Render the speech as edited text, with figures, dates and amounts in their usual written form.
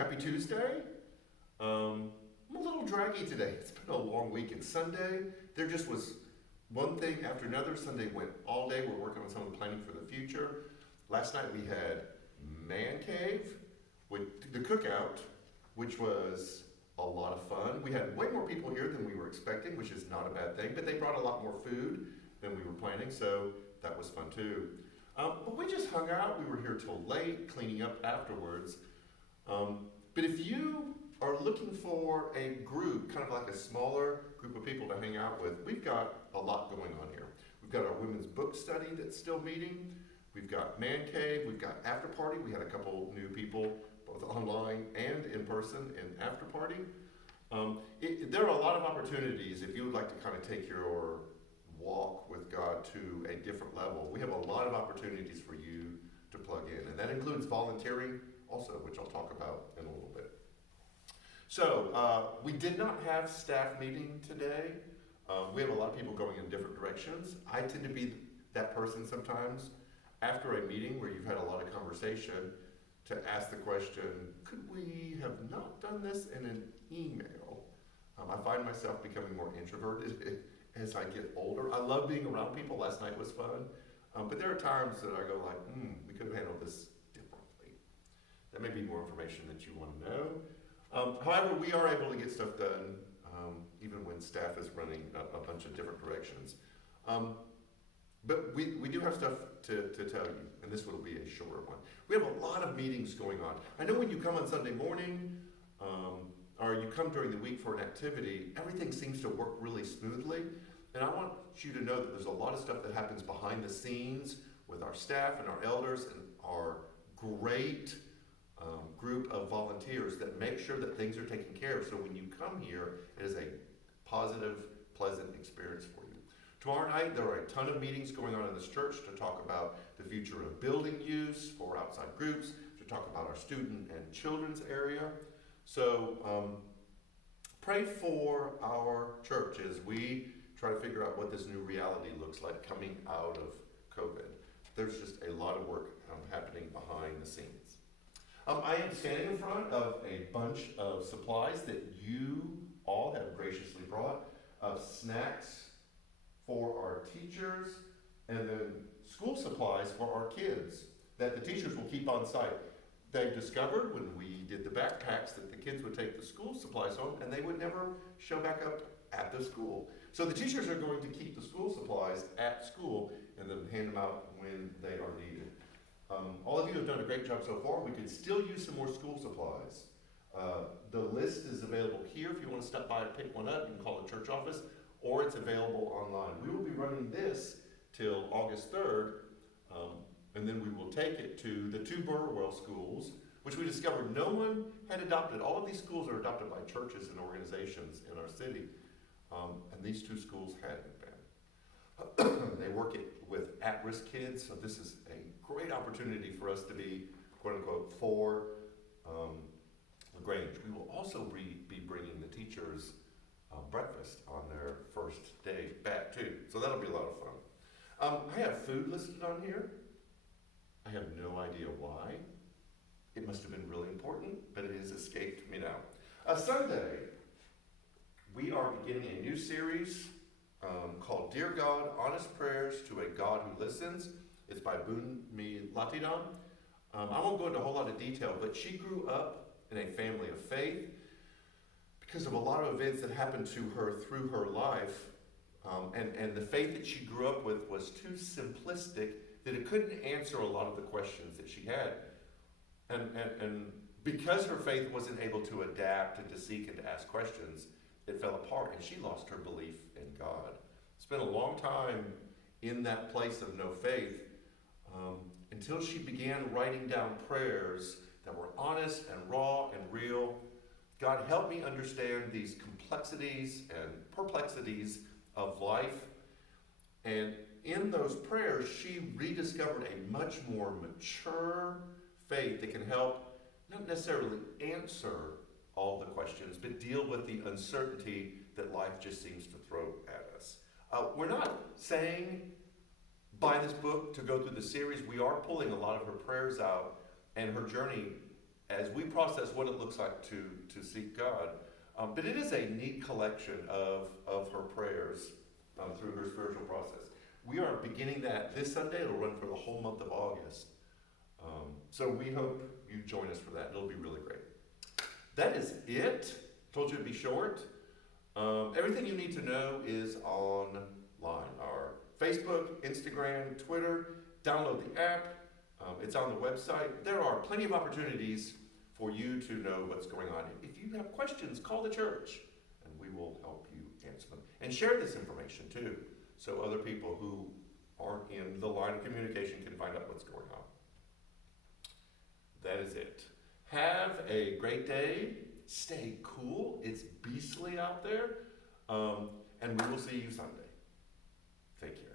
happy Tuesday. I'm a little draggy today. It's been a long week. It's Sunday. There just was one thing after another. Sunday went all day. We're working on some of the planning for the future. Last night we had Man Cave with the cookout, which was a lot of fun. We had way more people here than we were expecting, which is not a bad thing, but they brought a lot more food than we were planning, so that was fun too. But we just hung out. We were here till late, cleaning up afterwards. But if you are looking for a group, kind of like a smaller group of people to hang out with, we've got a lot going on here. We've got our women's book study that's still meeting. We've got Man Cave. We've got After Party. We had a couple new people, both online and in person, in After Party. There are a lot of opportunities if you would like to kind of take your walk with God to a different level. We have a lot of opportunities for you to plug in, and that includes volunteering also, which I'll talk about in a little bit. So we did not have staff meeting today. We have a lot of people going in different directions. I tend to be that person sometimes after a meeting where you've had a lot of conversation to ask the question, could we have not done this in an email? I find myself becoming more introverted as I get older. I love being around people. Last night was fun. But there are times that I go like, we could have handled this differently. That may be more information that you want to know. However, we are able to get stuff done even when staff is running a bunch of different directions. But we do have stuff to tell you, and this will be a shorter one. We have a lot of meetings going on. I know when you come on Sunday morning, or you come during the week for an activity, everything seems to work really smoothly. And I want you to know that there's a lot of stuff that happens behind the scenes with our staff and our elders and our great group of volunteers that make sure that things are taken care of. So when you come here, it is a positive, pleasant experience for you. Tomorrow night, there are a ton of meetings going on in this church to talk about the future of building use for outside groups, to talk about our student and children's area. So pray for our church as we try to figure out what this new reality looks like coming out of COVID. There's just a lot of work happening behind the scenes. I am standing in front of a bunch of supplies that you all have graciously brought, of snacks for our teachers, and then school supplies for our kids that the teachers will keep on site. They discovered when we did the backpacks that the kids would take the school supplies home and they would never show back up at the school. So the teachers are going to keep the school supplies at school and then hand them out when they are needed. All of you have done a great job so far. We could still use some more school supplies. The list is available here. If you want to stop by and pick one up, you can call the church office, or it's available online. We will be running this till August 3rd, and then we will take it to the two Burwell schools, which we discovered no one had adopted. All of these schools are adopted by churches and organizations in our city, and these two schools hadn't been. They work with at-risk kids, so this is a great opportunity for us to be, quote unquote, for LaGrange. We will also be bringing the teachers breakfast on their first day back too, so that'll be a lot of fun. I have food listed on here. I have no idea why. It must have been really important, but it has escaped me now. Sunday, we are beginning a new series called Dear God, Honest Prayers to a God Who Listens. It's by Bunmi Latidam. I won't go into a whole lot of detail, but she grew up in a family of faith because of a lot of events that happened to her through her life. And the faith that she grew up with was too simplistic that it couldn't answer a lot of the questions that she had. And because her faith wasn't able to adapt and to seek and to ask questions, it fell apart and she lost her belief in God. Spent a long time in that place of no faith until she began writing down prayers that were honest and raw and real. God, help me understand these complexities and perplexities of life. And in those prayers, she rediscovered a much more mature faith that can help not necessarily answer all the questions, but deal with the uncertainty that life just seems to throw at us. We're not saying buy this book to go through the series. We are pulling a lot of her prayers out and her journey as we process what it looks like to seek God. But it is a neat collection of her prayers through her spiritual process. We are beginning that this Sunday. It'll run for the whole month of August. So we hope you join us for that. It'll be really great. That is it. Told you it'd be short. Everything you need to know is online. Our Facebook, Instagram, Twitter. Download the app. It's on the website. There are plenty of opportunities for you to know what's going on. If you have questions, call the church, and we will help you answer them. And share this information too, so other people who aren't in the line of communication can find out what's going on. That is it. Have a great day. Stay cool. It's beastly out there. And we will see you Sunday. Take care.